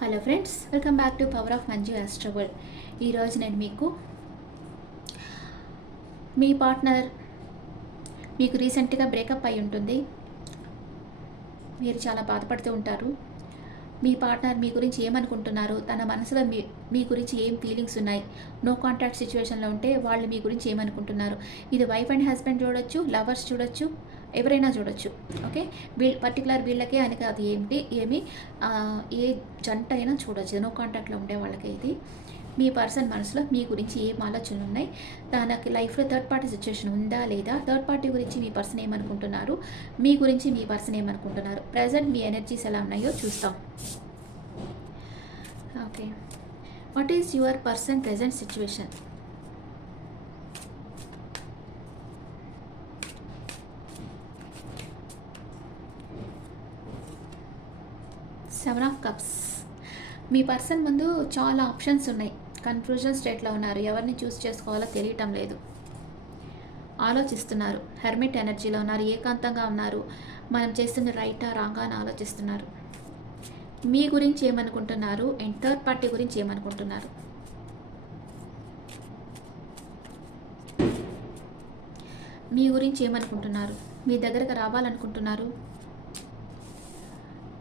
Hello friends, welcome back to power of Manju Astroval. ఈరోజు నేను మీకు మీ పార్ట్నర్ మీకు రీసెంట్గా బ్రేకప్ అయి ఉంటుంది. మీరు చాలా బాధపడుతూ ఉంటారు. మీ పార్ట్నర్ మీ గురించి ఏమనుకుంటున్నారు, తన మనసులో మీ గురించి ఏం ఫీలింగ్స్ ఉన్నాయి, నో కాంటాక్ట్ సిచ్యువేషన్లో ఉంటే వాళ్ళు మీ గురించి ఏమనుకుంటున్నారు. ఇది వైఫ్ అండ్ హస్బెండ్ చూడొచ్చు, లవర్స్ చూడొచ్చు, ఎవరైనా చూడొచ్చు. ఓకే, పర్టికులర్ వీళ్ళకే అని కాదు, ఏ జంట అయినా చూడొచ్చు. నో కాంటాక్ట్లో ఉండే వాళ్ళకి ఇది మీ పర్సన్ మనసులో మీ గురించి ఏం ఆలోచనలు ఉన్నాయి, తనకి లైఫ్లో థర్డ్ పార్టీ సిచ్యువేషన్ ఉందా లేదా, థర్డ్ పార్టీ గురించి మీ పర్సన్ ఏమనుకుంటున్నారు, మీ గురించి మీ పర్సన్ ఏమనుకుంటున్నారు, ప్రజెంట్ మీ ఎనర్జీస్ ఎలా ఉన్నాయో చూస్తాం. Okay, what is your person present situation? Seven of cups. Me person ముందు చాలా ఆప్షన్స్ ఉన్నాయి. కన్ఫ్యూజన్ స్టేట్లో ఉన్నారు. ఎవరిని చూస్ చేసుకోవాలో తెలియటం లేదు. ఆలోచిస్తున్నారు. హెర్మిట్ ఎనర్జీలో ఉన్నారు. ఏకాంతంగా ఉన్నారు. మనం చేస్తుంది రైటా రాంగా అని ఆలోచిస్తున్నారు. మీ గురించి ఏమనుకుంటున్నారు అండ్ థర్డ్ పార్టీ గురించి ఏమనుకుంటున్నారు? మీ గురించి ఏమనుకుంటున్నారు? మీ దగ్గరకు రావాలనుకుంటున్నారు.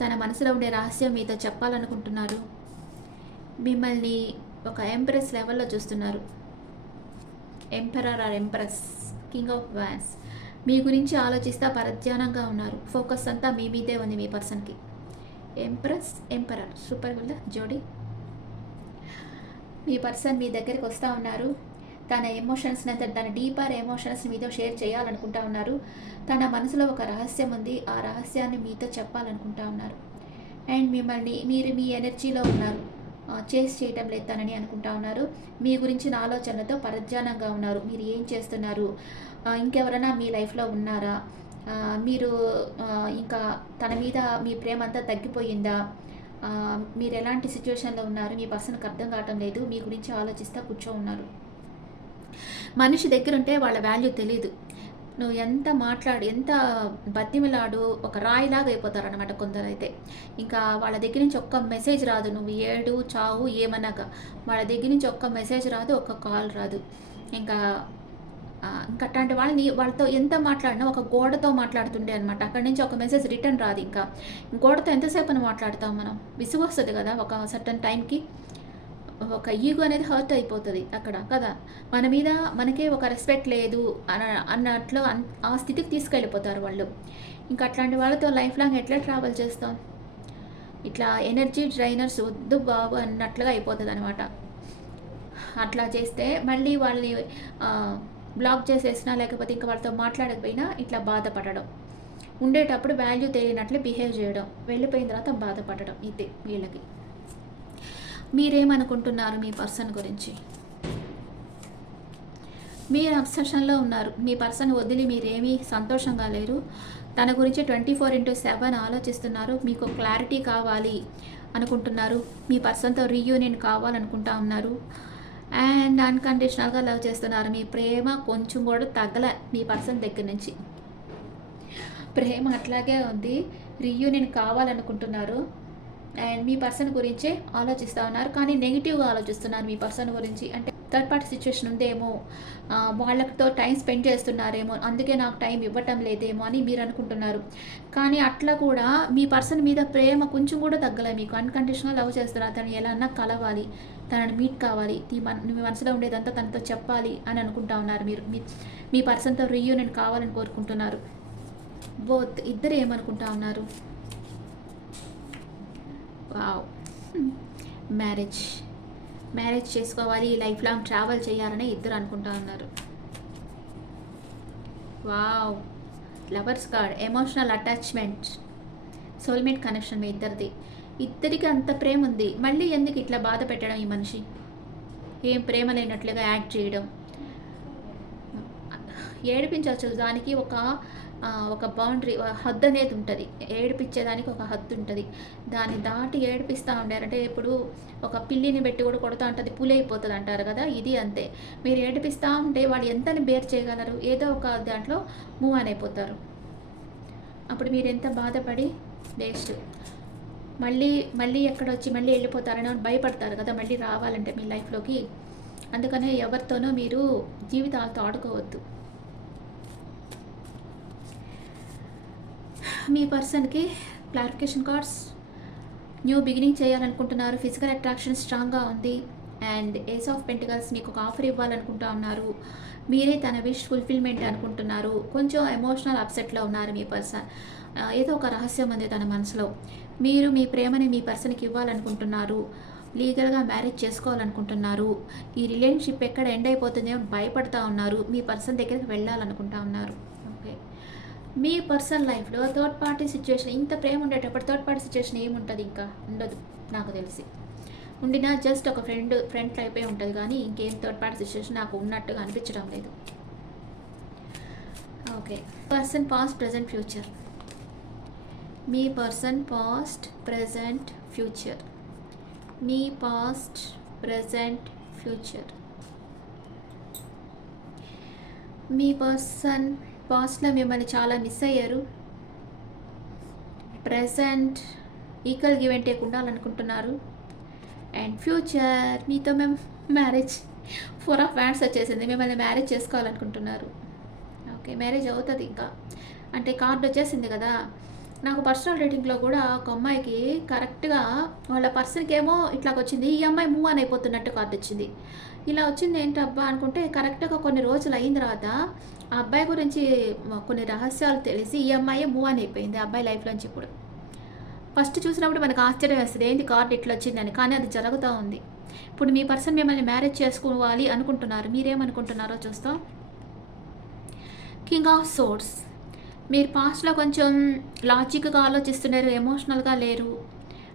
తన మనసులో ఉండే రహస్యం మీతో చెప్పాలనుకుంటున్నారు. మిమ్మల్ని ఒక ఎంప్రెస్ లెవెల్లో చూస్తున్నారు. Emperor or empress, king of wands. మీ గురించి ఆలోచిస్తా పరధ్యానంగా ఉన్నారు. ఫోకస్ అంతా మీ మీదే ఉంది మీ పర్సన్కి. ఎంప్రెస్, ఎంపరర్, సూపర్ గుల్లా జోడీ. మీ పర్సన్ మీ దగ్గరికి వస్తూ ఉన్నారు. తన ఎమోషన్స్ని అంతా, తన డీపర్ ఎమోషన్స్ని మీతో షేర్ చేయాలనుకుంటా ఉన్నారు. తన మనసులో ఒక రహస్యం ఉంది. ఆ రహస్యాన్ని మీతో చెప్పాలనుకుంటా ఉన్నారు. అండ్ మీరు మీ ఎనర్జీలో ఉన్నారు. చేస్ చేయటం లేదు తనని అనుకుంటా ఉన్నారు. మీ గురించిన ఆలోచనలతో పరధ్యానంగా ఉన్నారు. మీరు ఏం చేస్తున్నారు, ఇంకెవరైనా మీ లైఫ్లో ఉన్నారా, మీరు ఇంకా తన మీద మీ ప్రేమ అంతా తగ్గిపోయిందా, మీరు ఎలాంటి సిచ్యువేషన్లో ఉన్నారు, మీ పర్సన్కి అర్థం కావటం లేదు. మీ గురించి ఆలోచిస్తూ కూర్చో ఉన్నారు. మనిషి దగ్గర ఉంటే వాళ్ళ వాల్యూ తెలీదు. నువ్వు ఎంత మాట్లాడు, ఎంత బతిమిలాడు, ఒక రాయిలాగా అయిపోతారు అనమాట కొందరైతే. ఇంకా వాళ్ళ దగ్గర నుంచి ఒక్క మెసేజ్ రాదు. నువ్వు ఏడు చావు ఏమన్నాక వాళ్ళ దగ్గర నుంచి ఒక్క మెసేజ్ రాదు, ఒక్క కాల్ రాదు. ఇంకా అట్లాంటి వాళ్ళతో ఎంత మాట్లాడినా ఒక గోడతో మాట్లాడుతుండే అనమాట. అక్కడి నుంచి ఒక మెసేజ్ రిటర్న్ రాదు. ఇంకా గోడతో ఎంతసేపు మాట్లాడతాం మనం, విసుగు వస్తుంది కదా ఒక సర్టన్ టైంకి. ఒక ఈగో అనేది హర్ట్ అయిపోతుంది అక్కడ కదా. మన మీద మనకే ఒక రెస్పెక్ట్ లేదు అన్నట్లు ఆ స్థితికి తీసుకెళ్ళిపోతారు వాళ్ళు. ఇంకా అట్లాంటి వాళ్ళతో లైఫ్ లాంగ్ ఎట్లా ట్రావెల్ చేస్తాం? ఇట్లా ఎనర్జీ డ్రైనర్స్ వద్దు బాబు అన్నట్లుగా అయిపోతుంది అనమాట. అట్లా చేస్తే మళ్ళీ వాళ్ళని బ్లాక్ చేసేసినా, లేకపోతే ఇంకా వాళ్ళతో మాట్లాడకపోయినా ఇట్లా బాధపడడం, ఉండేటప్పుడు వాల్యూ తెలియనట్లు బిహేవ్ చేయడం, వెళ్ళిపోయిన తర్వాత బాధపడడం, ఇది వీళ్ళకి. మీరేమనుకుంటున్నారు మీ పర్సన్ గురించి? మీరు అబ్సెషన్లో ఉన్నారు. మీ పర్సన్ వదిలి మీరేమీ సంతోషంగా లేరు. తన గురించి 24/7 ఆలోచిస్తున్నారు. మీకు క్లారిటీ కావాలి అనుకుంటున్నారు. మీ పర్సన్తో రీయూనియన్ కావాలనుకుంటా ఉన్నారు. అండ్ అన్కండిషనల్గా లవ్ చేస్తున్నారు. మీ ప్రేమ కొంచెం కూడా తగ్గల మీ పర్సన్ దగ్గర నుంచి. ప్రేమ అట్లాగే ఉంది. రీయూనియన్ కావాలనుకుంటున్నారు. అండ్ మీ పర్సన్ గురించే ఆలోచిస్తూ ఉన్నారు. కానీ నెగిటివ్గా ఆలోచిస్తున్నారు మీ పర్సన్ గురించి. అంటే థర్డ్ పార్టీ సిచ్యువేషన్ ఉందేమో, వాళ్ళతో టైం స్పెండ్ చేస్తున్నారేమో, అందుకే నాకు టైం ఇవ్వటం లేదేమో అని మీరు అనుకుంటున్నారు. కానీ అట్లా కూడా మీ పర్సన్ మీద ప్రేమ కొంచెం కూడా తగ్గలే మీకు. అన్కండిషనల్ లవ్ చేస్తున్నారు. తను ఎలా అన్నా కలవాలి, తనని మీట్ కావాలి, మీ మనసులో ఉండేదంతా తనతో చెప్పాలి అని అనుకుంటా ఉన్నారు. మీరు మీ పర్సన్తో రీయూనియన్ కావాలని కోరుకుంటున్నారు. బోత్ ఇద్దరు ఏమనుకుంటా ఉన్నారు? వావ్, మ్యారేజ్ చేసుకోవాలి, లైఫ్ లాంగ్ ట్రావెల్ చేయాలని ఇద్దరు అనుకుంటా ఉన్నారు. Wow, lovers card, emotional attachment, soulmate connection మీ ఇద్దరికి అంత ప్రేమ ఉంది. మళ్ళీ ఎందుకు ఇట్లా బాధ పెట్టడం? ఈ మనిషి ఏం ప్రేమ లేనట్లుగా యాక్ట్ చేయడం, ఏడిపించవచ్చు. దానికి ఒక బౌండరీ, హద్దు అనేది ఉంటుంది. ఏడిపించేదానికి ఒక హద్దు ఉంటుంది. దాన్ని దాటి ఏడిపిస్తూ ఉండారంటే, ఇప్పుడు ఒక పిల్లిని పెట్టి కూడా కొడుతూ ఉంటుంది, పులి అయిపోతుంది అంటారు కదా. ఇది అంతే. మీరు ఏడిపిస్తూ ఉంటే వాళ్ళు ఎంతని బేర్ చేయగలరు? ఏదో ఒక దాంట్లో మూవ్ అని అయిపోతారు. అప్పుడు మీరు ఎంత బాధపడి వేస్ట్. మళ్ళీ మళ్ళీ ఎక్కడొచ్చి మళ్ళీ వెళ్ళిపోతారని భయపడతారు కదా మళ్ళీ రావాలంటే మీ లైఫ్‌లోకి. అందుకనే ఎవరితోనూ మీరు జీవితాలతో ఆడుకోవద్దు. మీ పర్సన్‌కి క్లారిఫికేషన్ కార్డ్స్. న్యూ బిగినింగ్ చేయాలనుకుంటున్నారు. ఫిజికల్ అట్రాక్షన్ స్ట్రాంగ్‌గా ఉంది. అండ్ ఏస్ ఆఫ్ పెంటికల్స్ మీకు ఒక ఆఫర్ ఇవ్వాలనుకుంటా ఉన్నారు. మీరే తన విష్ ఫుల్ఫిల్మెంట్ అనుకుంటున్నారు. కొంచెం ఎమోషనల్ అప్సెట్‌లో ఉన్నారు మీ పర్సన్. ఏదో ఒక రహస్యం ఉంది తన మనసులో. మీరు మీ ప్రేమని మీ పర్సన్‌కి ఇవ్వాలనుకుంటున్నారు. లీగల్‌గా మ్యారేజ్ చేసుకోవాలనుకుంటున్నారు. ఈ రిలేషన్‌షిప్ ఎక్కడ ఎండ్ అయిపోతుందేమో భయపడతా ఉన్నారు. మీ పర్సన్ దగ్గరికి వెళ్ళాలనుకుంటా ఉన్నారు. ఓకే. మీ పర్సనల్ లైఫ్‌లో థర్డ్ పార్టీ సిట్యుయేషన్ ఇంత ప్రేమ ఉండేటప్పుడు థర్డ్ పార్టీ సిట్యుయేషన్ ఏముంటది ఇంకా? ఉండదు నాకు తెలిసి. ఉండినా జస్ట్ ఒక ఫ్రెండ్ టైపే ఉంటది గానీ, ఇంకేం థర్డ్ పార్టీ సిట్యుయేషన్ నాకు ఉన్నట్టుగా అనిపించడం లేదు. Okay. Person past, present, future. మీ పర్సన్ పాస్ట్, ప్రెజెంట్, ఫ్యూచర్. మీ పాస్ట్, ప్రెజెంట్, ఫ్యూచర్. మీ పర్సన్ పాస్ట్‌లో మిమ్మల్ని చాలా మిస్ అయ్యారు. Present equal give and take ఉండాలనుకుంటున్నారు. అండ్ ఫ్యూచర్ మీతో మేము మ్యారేజ్ 4 ఆఫ్ వ్యాండ్స్ వచ్చేసింది. మిమ్మల్ని మ్యారేజ్ చేసుకోవాలనుకుంటున్నారు. ఓకే. మ్యారేజ్ అవుతుంది ఇంకా. అంటే కార్డ్ వచ్చేసింది కదా! నాకు పర్సనల్ రీడింగ్‌లో కూడా ఒక అమ్మాయికి కరెక్ట్‌గా వాళ్ళ పర్సన్‌కి ఏమో ఇట్లాగొచ్చింది. ఈ అమ్మాయి మూవ్ ఆన్ అయిపోతున్నట్టు కార్డ్ వచ్చింది. ఇలా వచ్చింది ఏంటబ్బా అనుకుంటే కరెక్ట్‌గా కొన్ని రోజులు అయిన తర్వాత ఆ అబ్బాయి గురించి కొన్ని రహస్యాలు తెలిసి ఈ అమ్మాయే మూవ్ ఆన్ అయిపోయింది. ఆ అబ్బాయి లైఫ్‌లోంచి ఇప్పుడు. ఫస్ట్ చూసినప్పుడు మనకు ఆశ్చర్యం వేస్తది. ఏంది కార్డ్ ఇట్లా వచ్చిందని. కానీ అది జరుగుతూ ఉంది. ఇప్పుడు మీ పర్సన్ మిమ్మల్ని మ్యారేజ్ చేసుకోవాలి అనుకుంటున్నారు. మీరేమనుకుంటున్నారో చూస్తాం. King of swords. మీరు పాస్ట్‌లో కొంచెం లాజిక్‌గా ఆలోచిస్తున్నారు. ఎమోషనల్‌గా లేరు.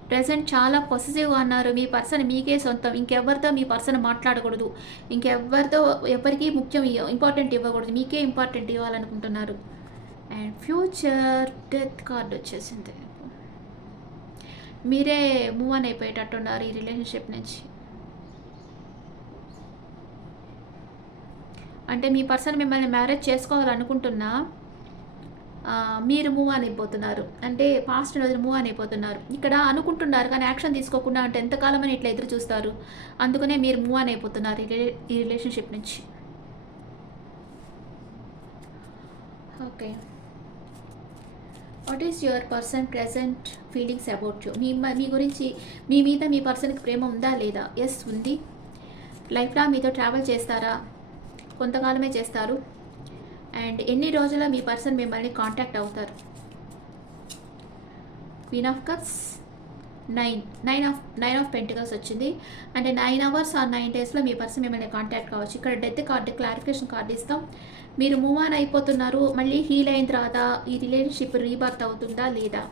ప్రెజెంట్ చాలా పొసెసివ్‌గా ఉన్నారు. మీ పర్సన్ మీకే సొంతం. ఇంకెవ్వరితో మీ పర్సన్ మాట్లాడకూడదు. ఎవరికీ ఇంపార్టెంట్ ఇవ్వకూడదు. మీకే ఇంపార్టెంట్ ఇవ్వాలనుకుంటున్నారు. అండ్ ఫ్యూచర్ డెత్ కార్డ్ వచ్చేసింది. మీరే మూవ్ ఆన్ అయిపోయేటట్టున్నారు ఈ రిలేషన్షిప్ నుంచి. అంటే మీ పర్సన్ మిమ్మల్ని మ్యారేజ్ చేసుకోవాలనుకుంటున్నా మీరు మూవ్ ఆన్ అయిపోతున్నారు. అంటే పాస్ట్ రోజులు మూవ్ ఆన్ అయిపోతున్నారు. ఇక్కడ అనుకుంటున్నారు కానీ యాక్షన్ తీసుకోకుండా అంటే ఎంతకాలం అని ఇట్లా ఎదురు చూస్తారు. అందుకనే మీరు మూవ్ ఆన్ అయిపోతున్నారు ఈ రిలేషన్షిప్ నుంచి. Okay. What is your person present feelings about you? మీ గురించి మీ మీద మీ పర్సన్కి ప్రేమ ఉందా లేదా? ఎస్ ఉంది. లైఫ్లో మీతో ట్రావెల్ చేస్తారా? కొంతకాలమే చేస్తారు. అండ్ ఎన్ని రోజుల్లో మీ పర్సన్ మిమ్మల్ని కాంటాక్ట్ అవుతారు? Queen of cups, nine of pentacles వచ్చింది. అంటే 9 hours ఆర్ 9 daysలో మీ పర్సన్ మిమ్మల్ని కాంటాక్ట్ కావచ్చు. ఇక్కడ డెత్ కార్డు క్లారిఫికేషన్ కార్డు ఇస్తాం. మీరు మూవ్ ఆన్ అయిపోతున్నారు. మళ్ళీ హీల్ అయిన తర్వాత ఈ రిలేషన్షిప్ రీబర్త్ అవుతుందా లేదా?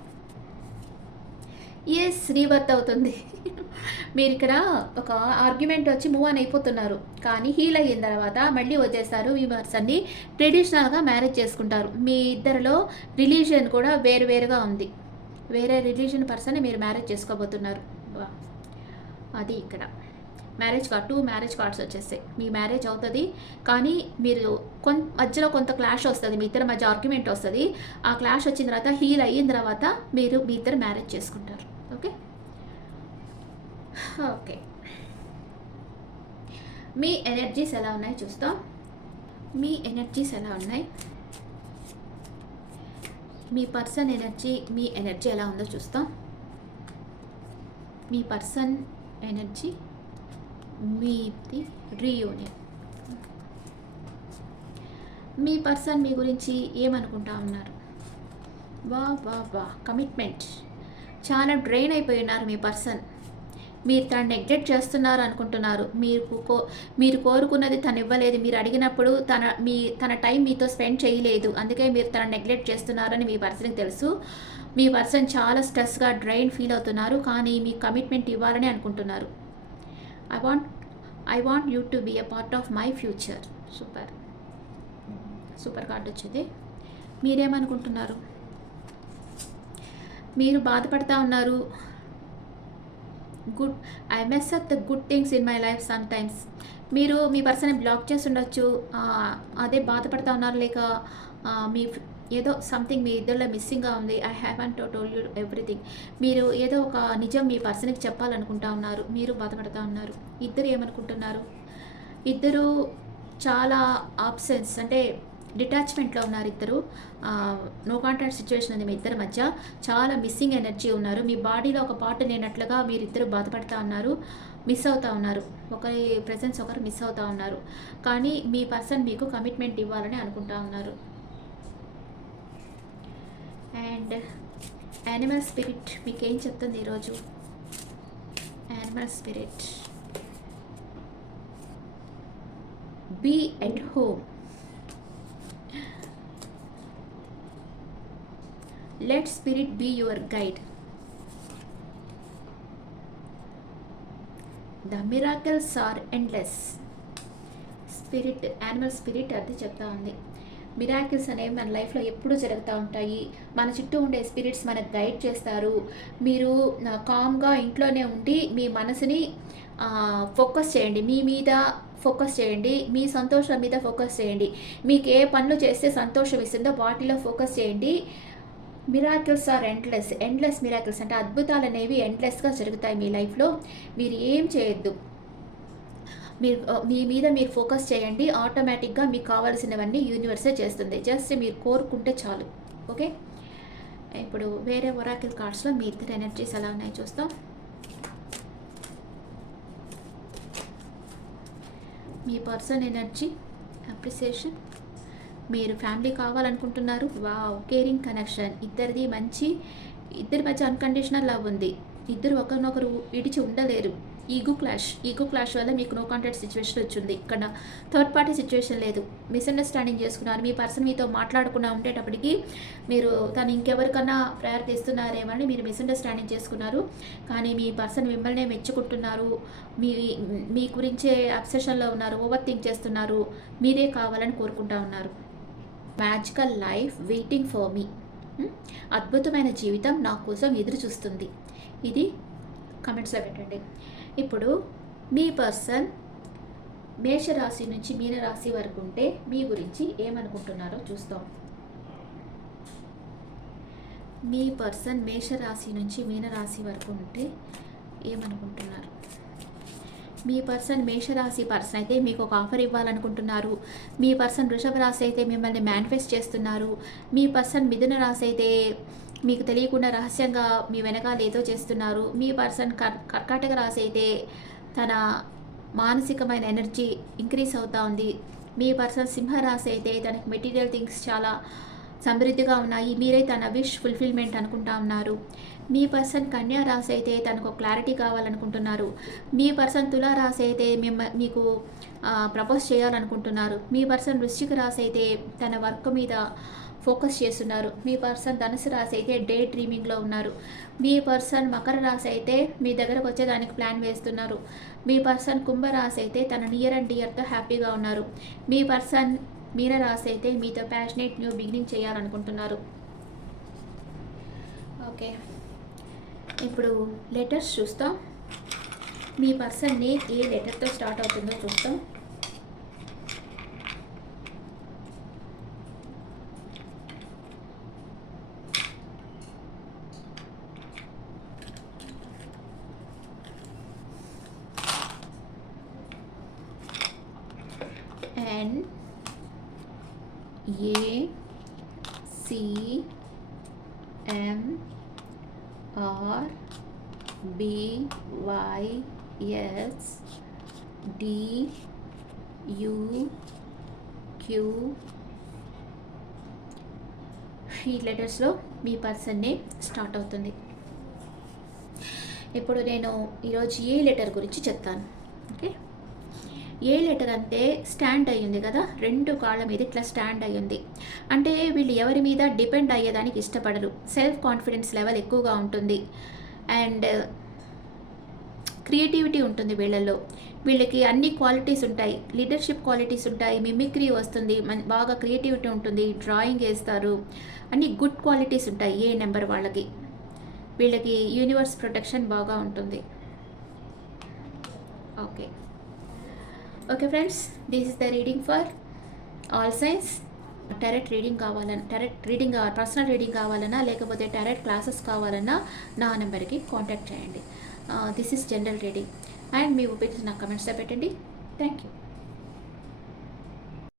ఎస్, రీబర్త్ అవుతుంది. మీరు ఇక్కడ ఒక ఆర్గ్యుమెంట్ వచ్చి మూవ్ ఆన్ అయిపోతున్నారు. కానీ హీల్ అయిన తర్వాత మళ్ళీ వచ్చేస్తారు. మీ పర్సన్ని ట్రెడిషనల్గా మ్యారేజ్ చేసుకుంటారు. మీ ఇద్దరిలో రిలీజియన్ కూడా వేరువేరుగా ఉంది. వేరే రిలీజియన్ పర్సన్ని మీరు మ్యారేజ్ చేసుకోబోతున్నారు. అది ఇక్కడ మ్యారేజ్ కార్డ్ 2 మ్యారేజ్ కార్డ్స్ వచ్చేస్తాయి. మీ మ్యారేజ్ అవుతుంది. కానీ మీరు మధ్యలో కొంత క్లాష్ వస్తుంది. మీ ఇద్దరి మధ్య ఆర్గ్యుమెంట్ వస్తుంది. ఆ క్లాష్ వచ్చిన తర్వాత హీల్ అయిన తర్వాత మీరు మీ ఇద్దరు మ్యారేజ్ చేసుకుంటారు. ఓకే. ఓకే. మీ ఎనర్జీస్ ఎలా ఉన్నాయి చూస్తాం. మీ ఎనర్జీస్ ఎలా ఉన్నాయి? మీ పర్సన్ ఎనర్జీ, మీ ఎనర్జీ ఎలా ఉందో చూస్తాం. మీ పర్సన్ ఎనర్జీ, మీది రీయూనియన్. మీ పర్సన్ మీ గురించి ఏమనుకుంటా ఉన్నారు? వా కమిట్మెంట్. చాలా డ్రైన్ అయిపోయి ఉన్నారు మీ పర్సన్. మీరు తను నెగ్లెక్ట్ చేస్తున్నారు అనుకుంటున్నారు. మీరు కోరుకున్నది తను ఇవ్వలేదు. మీరు అడిగినప్పుడు తన టైం మీతో స్పెండ్ చేయలేదు. అందుకే మీరు తను నెగ్లెక్ట్ చేస్తున్నారని మీ పర్సన్కి తెలుసు. మీ పర్సన్ చాలా స్ట్రెస్గా డ్రైన్ ఫీల్ అవుతున్నారు. కానీ మీ కమిట్మెంట్ ఇవ్వాలని అనుకుంటున్నారు. I want you to be a part of my future. Super card వచ్చింది. మీరేమనుకుంటున్నారు? మీరు బాధపడతా ఉన్నారు. I mess up the good things in my life sometimes. మీ పర్సన్ బ్లాక్ చేసి ఉండొచ్చు. అదే బాధపడతా ఉన్నారు. లేక ఏదో సంథింగ్ మీ ఇద్దరిలో మిస్సింగ్గా ఉంది. I haven't told you everything. మీరు ఏదో ఒక నిజం మీ పర్సన్కి చెప్పాలనుకుంటా ఉన్నారు, మీరు బాధపడతా ఉన్నారు. ఇద్దరు ఏమనుకుంటున్నారు? ఇద్దరు చాలా ఆబ్సెన్స్ అంటే డిటాచ్మెంట్లో ఉన్నారు ఇద్దరు. నో కాంటాక్ట్ సిచ్యువేషన్ ఉంది మీ ఇద్దరి మధ్య. చాలా మిస్సింగ్ ఎనర్జీ ఉన్నారు. మీ బాడీలో ఒక పార్ట్ లేనట్లుగా మీరిద్దరు బాధపడతా ఉన్నారు, మిస్ అవుతా ఉన్నారు. ఒకరి ప్రెజెన్స్ ఒకరు మిస్ అవుతా ఉన్నారు. కానీ మీ పర్సన్ మీకు కమిట్మెంట్ ఇవ్వాలని అనుకుంటా ఉన్నారు. అండ్ యానిమల్ స్పిరిట్ మీకు ఏం చెప్తుంది ఈరోజు? Animal spirit, be at home, let spirit be your guide. The miracles are endless. Spirit, animal spirit అది చెప్తా ఉంది. మిరాకిల్స్ అనేవి మన లైఫ్లో ఎప్పుడూ జరుగుతూ ఉంటాయి. మన చుట్టూ ఉండే స్పిరిట్స్ మనకు గైడ్ చేస్తారు. మీరు కామ్గా ఇంట్లోనే ఉండి మీ మనసుని ఫోకస్ చేయండి, మీ మీద ఫోకస్ చేయండి, మీ సంతోషం మీద ఫోకస్ చేయండి. మీకు ఏ పనులు చేస్తే సంతోషం ఇస్తుందో వాటిలో ఫోకస్ చేయండి. Miracles are endless. Endless miracles అంటే అద్భుతాలు అనేవి ఎండ్లెస్గా జరుగుతాయి మీ లైఫ్లో. మీరు ఏం చేయొద్దు, మీరు మీ మీద మీరు ఫోకస్ చేయండి. ఆటోమేటిక్గా మీకు కావాల్సినవన్నీ యూనివర్సే చేస్తుంది. జస్ట్ మీరు కోరుకుంటే చాలు. ఓకే, ఇప్పుడు వేరే ఒరాకిల్ కార్డ్స్లో మీ ఇద్దరు ఎనర్జీస్ ఎలా ఉన్నాయి చూస్తాం. మీ పర్సన్ ఎనర్జీ అప్రిసియేషన్, మీరు ఫ్యామిలీ కావాలనుకుంటున్నారు. వావ్, కేరింగ్ కనెక్షన్, ఇద్దరిది మంచి, ఇద్దరి మధ్య అన్కండిషనల్ లవ్ ఉంది. ఇద్దరు ఒకరినొకరు విడిచి ఉండలేరు. ఈగో క్లాష్ వల్ల మీకు నో కాంటాక్ట్ సిచ్యువేషన్ వచ్చింది. ఇక్కడ థర్డ్ పార్టీ సిచ్యువేషన్ లేదు. మిస్అండర్స్టాండింగ్ చేసుకున్నారు. మీ పర్సన్ మీతో మాట్లాడకుండా ఉండేటప్పటికి మీరు తను ఇంకెవరికన్నా ప్రయారిటీ ఇస్తున్నారేమని మీరు మిస్అండర్స్టాండింగ్ చేసుకున్నారు. కానీ మీ పర్సన్ మిమ్మల్నే మెచ్చుకుంటున్నారు. మీ గురించే అబ్సెషన్లో ఉన్నారు, ఓవర్ థింక్ చేస్తున్నారు, మీరే కావాలని కోరుకుంటా ఉన్నారు. Magical life waiting for me. అద్భుతమైన జీవితం నా కోసం ఎదురు చూస్తుంది. ఇది కమెంట్స్లో పెట్టండి. ఇప్పుడు మీ పర్సన్ మేషరాశి నుంచి మీనరాశి వరకు ఉంటే మీ గురించి ఏమనుకుంటున్నారో చూస్తాం. మీ పర్సన్ మేషరాశి నుంచి మీనరాశి వరకు ఉంటే ఏమనుకుంటున్నారు? మీ పర్సన్ మేషరాశి పర్సన్ అయితే మీకు ఒక ఆఫర్ ఇవ్వాలనుకుంటున్నారు. మీ పర్సన్ వృషభ రాశి అయితే మిమ్మల్ని మేనిఫెస్ట్ చేస్తున్నారు. మీ పర్సన్ మిథున రాశి అయితే మీకు తెలియకుండా రహస్యంగా మీ వెనకాల ఏదో చేస్తున్నారు. మీ పర్సన్ కర్కాటక రాశి అయితే తన మానసికమైన ఎనర్జీ ఇంక్రీజ్ అవుతూ ఉంది. మీ పర్సన్ సింహరాశి అయితే తనకి మెటీరియల్ థింగ్స్ చాలా సమృద్ధిగా ఉన్నాయి. మీరే తన విష్ ఫుల్ఫిల్మెంట్ అనుకుంటా ఉన్నారు. మీ పర్సన్ కన్యా రాశి అయితే తనకు క్లారిటీ కావాలనుకుంటున్నారు. మీ పర్సన్ తులా రాశి అయితే మీకు ప్రపోజ్ చేయాలనుకుంటున్నారు. మీ పర్సన్ వృశ్చిక రాశి అయితే తన వర్క్ మీద ఫోకస్ చేస్తున్నారు. మీ పర్సన్ ధనుసు రాశి అయితే డే డ్రీమింగ్లో ఉన్నారు. మీ పర్సన్ మకర రాశి అయితే మీ దగ్గరకు వచ్చేదానికి ప్లాన్ వేస్తున్నారు. మీ పర్సన్ కుంభరాశి అయితే తన నియర్ అండ్ డియర్తో హ్యాపీగా ఉన్నారు. మీ పర్సన్ మీనరాశి అయితే మీతో ప్యాషనేట్ న్యూ బిగినింగ్ చేయాలనుకుంటున్నారు. ఓకే, ఇప్పుడు లెటర్స్ చూస్తాం. మీ పర్సన్ నేమ్ ఏ లెటర్తో స్టార్ట్ అవుతుందో చూస్తాం. N A C M R B Y S D U Q. ఈ లెటర్స్లో మీ పర్సన్ నేమ్ స్టార్ట్ అవుతుంది. ఇప్పుడు నేను ఈరోజు ఏ లెటర్ గురించి చెప్తాను. ఓకే, ఏ లెటర్ అంటే స్టాండ్ అయ్యింది కదా, రెండు కాళ్ళ మీద ఇట్లా స్టాండ్ అయ్యింది అంటే వీళ్ళు ఎవరి మీద డిపెండ్ అయ్యేదానికి ఇష్టపడరు. సెల్ఫ్ కాన్ఫిడెన్స్ లెవెల్ ఎక్కువగా ఉంటుంది అండ్ క్రియేటివిటీ ఉంటుంది వీళ్ళల్లో. వీళ్ళకి అన్ని క్వాలిటీస్ ఉంటాయి. లీడర్షిప్ క్వాలిటీస్ ఉంటాయి, మిమిక్రీ వస్తుంది, బాగా క్రియేటివిటీ ఉంటుంది, డ్రాయింగ్ వేస్తారు, అన్ని గుడ్ క్వాలిటీస్ ఉంటాయి ఏ నెంబర్ వాళ్ళకి. వీళ్ళకి యూనివర్స్ ప్రొటెక్షన్ బాగా ఉంటుంది. Okay okay friends, this is the reading for all science. Tarot reading personal reading కావాలన్నా, లేకపోతే టారెట్ క్లాసెస్ కావాలన్నా నా నెంబర్కి కాంటాక్ట్ చేయండి. This is general reading. And me opinions నాకు కమెంట్స్లో పెట్టండి. Thank you.